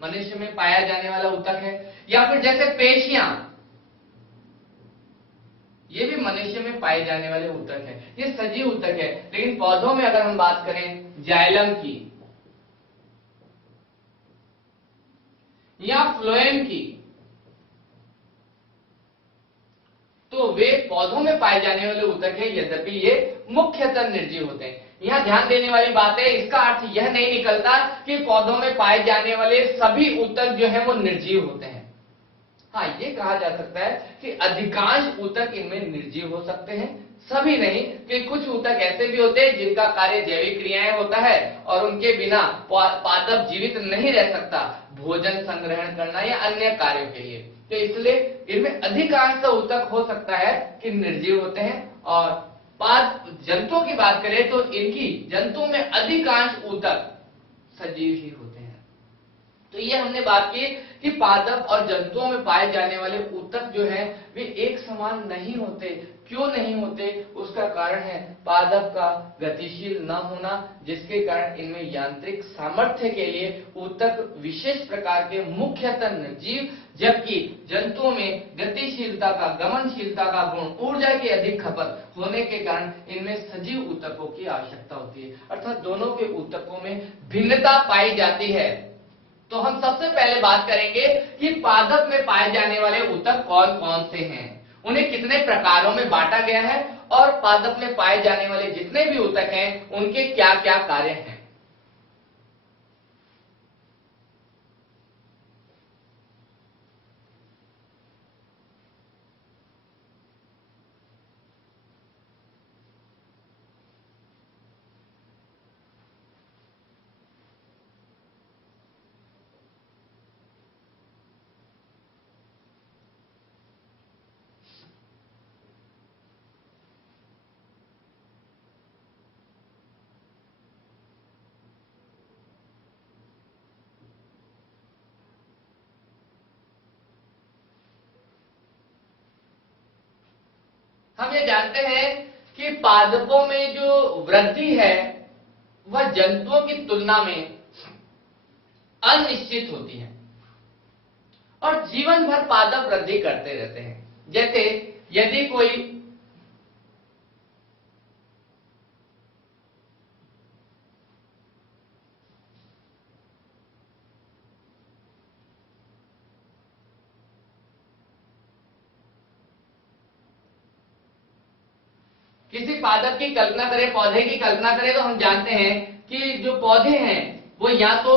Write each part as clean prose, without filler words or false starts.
मनुष्य में पाया जाने वाला ऊतक है, या फिर जैसे पेशियां, ये भी मनुष्य में पाए जाने वाले ऊतक है, ये सजीव ऊतक है। लेकिन पौधों में अगर हम बात करें जाइलम की या फ्लोएम की, तो वे पौधों में पाए जाने वाले ऊतक है, यद्यपि ये मुख्यतः निर्जीव होते हैं। यहां ध्यान देने वाली बात है, इसका अर्थ यह नहीं निकलता कि पौधों में पाए जाने वाले सभी ऊतक जो है वो निर्जीव होते हैं। हाँ, ये कहा जा सकता है कि अधिकांश ऊतक इनमें निर्जीव हो सकते हैं, सभी नहीं, कि कुछ ऊतक ऐसे भी होते हैं जिनका कार्य जैविक क्रियाएं होता है और उनके बिना पादप जीवित नहीं रह सकता, भोजन संग्रहण करना या अन्य कार्यों के लिए। तो इसलिए इनमें अधिकांश ऊतक हो सकता है कि निर्जीव होते हैं, और जंतुओं की बात करें तो इनकी जंतुओं में अधिकांश ऊतक सजीव ही होते हैं। तो ये हमने बात की कि पादप और जंतुओं में पाए जाने वाले ऊतक जो है वे एक समान नहीं होते। क्यों नहीं होते? उसका कारण है पादप का गतिशील न होना, जिसके कारण इनमें यांत्रिक सामर्थ्य के लिए ऊतक विशेष प्रकार के मुख्यतः निर्जीव, जबकि जंतुओं में गतिशीलता का, गमनशीलता का गुण, ऊर्जा की अधिक खपत होने के कारण इनमें सजीव ऊतकों की आवश्यकता होती है। अर्थात दोनों के ऊतकों में भिन्नता पाई जाती है। तो हम सबसे पहले बात करेंगे कि पादप में पाए जाने वाले ऊतक कौन कौन से हैं, उन्हें कितने प्रकारों में बांटा गया है, और पादप में पाए जाने वाले जितने भी ऊतक हैं उनके क्या क्या कार्य हैं। हम ये जानते हैं कि पादपों में जो वृद्धि है वह जंतुओं की तुलना में अनिश्चित होती है, और जीवन भर पादप वृद्धि करते रहते हैं। जैसे यदि कोई किसी पादप की कल्पना करें, पौधे की कल्पना करें, तो हम जानते हैं कि जो पौधे हैं वो या तो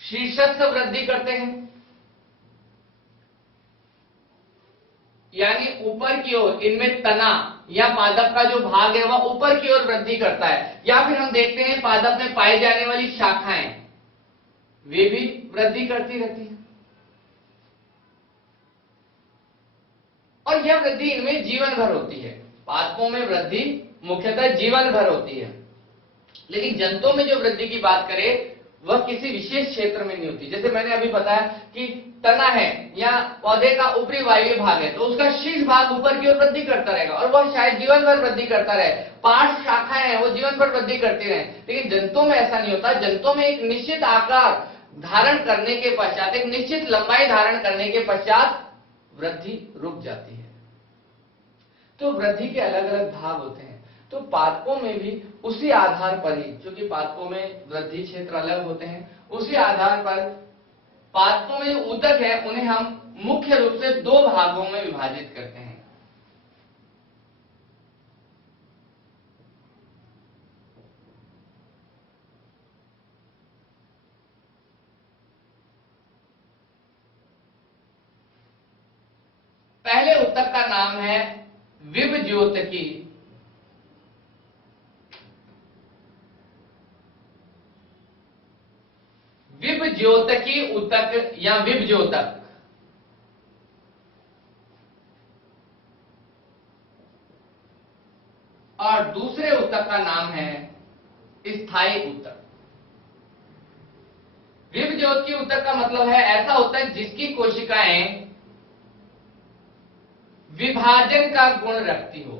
शीर्षक से वृद्धि करते हैं, यानी ऊपर की ओर, इनमें तना या पादप का जो भाग है वह ऊपर की ओर वृद्धि करता है, या फिर हम देखते हैं पादप में पाई जाने वाली शाखाएं वे भी वृद्धि करती रहती है, और यह वृद्धि इनमें जीवन भर होती है। पादपों में वृद्धि मुख्यतः जीवन भर होती है, लेकिन जंतुओं में जो वृद्धि की बात करें वह किसी विशेष क्षेत्र में नहीं होती। जैसे मैंने अभी बताया कि तना है या पौधे का ऊपरी वायवीय भाग है, तो उसका शीर्ष भाग ऊपर की ओर वृद्धि करता रहेगा और वह शायद जीवन भर वृद्धि करता रहे। पार्श्व शाखाएं हैं वो जीवन भर वृद्धि करती रहे, लेकिन जंतुओं में ऐसा नहीं होता। जंतुओं में एक निश्चित आकार धारण करने के पश्चात, एक निश्चित लंबाई धारण करने के पश्चात वृद्धि रुक जाती है। तो वृद्धि के अलग अलग भाग होते हैं। तो पादपों में भी उसी आधार पर ही, क्योंकि पादपों में वृद्धि क्षेत्र अलग होते हैं, उसी आधार पर पादपों में जो ऊतक है उन्हें हम मुख्य रूप से दो भागों में विभाजित करते हैं। पहले ऊतक का नाम है विभज्योतकी। विभज्योतकी ऊतक या विभज्योतक। और दूसरे ऊतक का नाम है स्थायी ऊतक। विभज्योतकी ऊतक का मतलब है ऐसा ऊतक जिसकी कोशिकाएं विभाजन का गुण रखती हो।